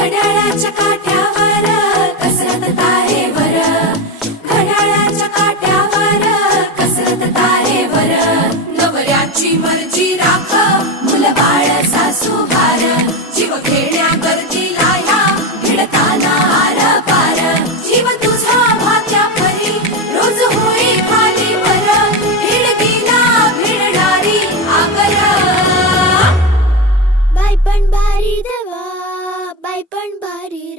घड्याळाच्या काठ्यावर कसरत तारेवर, घड्याळाच्या काठ्यावर कसरत तारेवर. नवऱ्याची मर्जी राख, मुलं बाळ सासू हार, जीव खेळण्या गरजीला या भिडताना आर पार. जीव तुझा भात्या परी रोज होई खाली वर, भिडकीला भिडणारी आकर. बाई पण भारी देवा, बाई पण भारी.